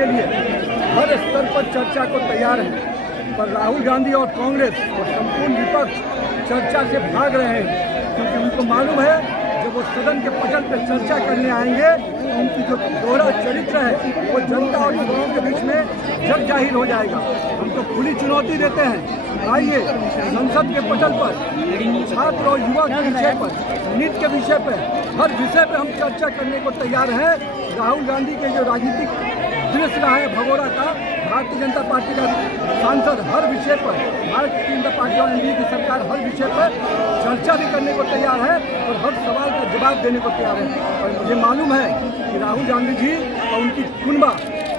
के लिए हर स्तर पर चर्चा को तैयार है, पर राहुल गांधी और कांग्रेस और संपूर्ण विपक्ष चर्चा से भाग रहे हैं, क्योंकि उनको मालूम है जब वो सदन के पटल पर चर्चा करने आएंगे तो उनकी जो दोहरा चरित्र है वो जनता और युवाओं के बीच में जग जाहिर हो जाएगा। हम तो खुली चुनौती देते हैं, आइए संसद के पटल पर छात्र और युवा के विषय पर, नीट के विषय पर, हर विषय पर हम चर्चा करने को तैयार हैं। राहुल गांधी के जो राजनीतिक दृश्य रहा है भगोड़ा का, भारतीय जनता पार्टी का सांसद हर विषय पर, भारतीय जनता पार्टी और एनडीए की सरकार हर विषय पर चर्चा भी करने को तैयार है और हर सवाल का जवाब देने को तैयार है। और मुझे मालूम है कि राहुल गांधी जी और उनकी कुनबा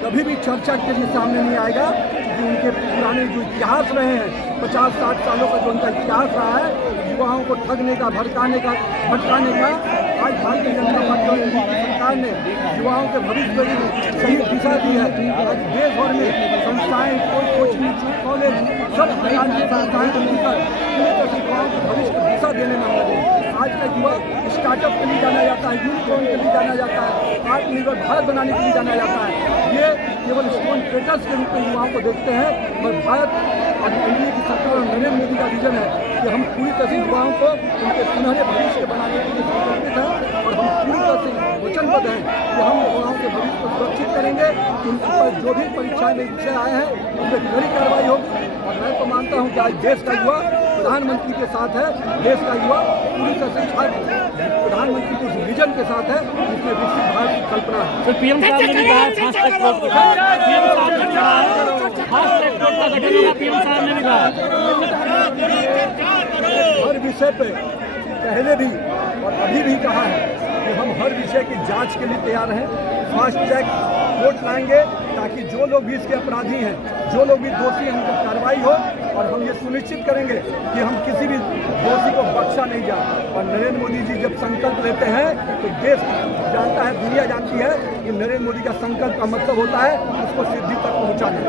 कभी भी चर्चा के लिए सामने नहीं आएगा, क्योंकि उनके पुराने जो इतिहास रहे हैं 50-60 सालों का जो उनका इतिहास रहा है, युवाओं को ठगने का, भटकाने का, आज भारतीय जनता पार्टी और एनडीए की सरकार ने युवाओं के भविष्य को सही दिशा दी है। आज देश भर में संस्थाएं, कोचिंग कॉलेज, सब प्रकार की संस्थाएं मिलकर पूरी तरह से युवाओं के भविष्य को दिशा देने में लगे। आज का युवा स्टार्टअप के लिए जाना जाता है, यूनिकॉर्न के लिए जाना जाता है, आत्मनिर्भर भारत बनाने के लिए जाना जाता है। ये केवल स्टोन ट्रेडर्स के रूप में युवाओं को देखते हैं, और भारत और एनडीए की सरकार और नरेंद्र मोदी का विजन है कि हम पूरी तरह से युवाओं को उनके सुनहरे भविष्य बनाने के लिए संकल्पित हैं, और हम पूरी तरह से वचनबद्ध हैं कि हम युवाओं के भविष्य को सुरक्षित करेंगे। उनके ऊपर जो भी परीक्षाएं में विषय आए हैं उन पर कड़ी कार्रवाई होगी। और मैं तो मानता हूँ कि आज देश का युवा प्रधानमंत्री के साथ है, देश का युवा पूरी तरह से प्रधानमंत्री के उस विजन के साथ है जिसमें विकसित भारत की कल्पना है। तो पीएम साहब ने भी कहा फास्ट ट्रैक कोर्ट का गठन होगा, पीएम साहब ने भी कहा हर विषय पे पहले भी और अभी भी कहा है कि हम हर विषय की जांच के लिए तैयार हैं। फास्ट ट्रैक कोर्ट लाएंगे ताकि जो लोग भी इसके अपराधी हैं, जो लोग भी दोषी हैं, उन पर कार्रवाई हो, और हम ये सुनिश्चित करेंगे कि हम किसी भी दोषी को बख्शा नहीं जाए। और नरेंद्र मोदी जी जब संकल्प लेते हैं तो देश जानता है, दुनिया जानती है कि नरेंद्र मोदी का संकल्प का मतलब होता है उसको सिद्धि तक पहुँचाना।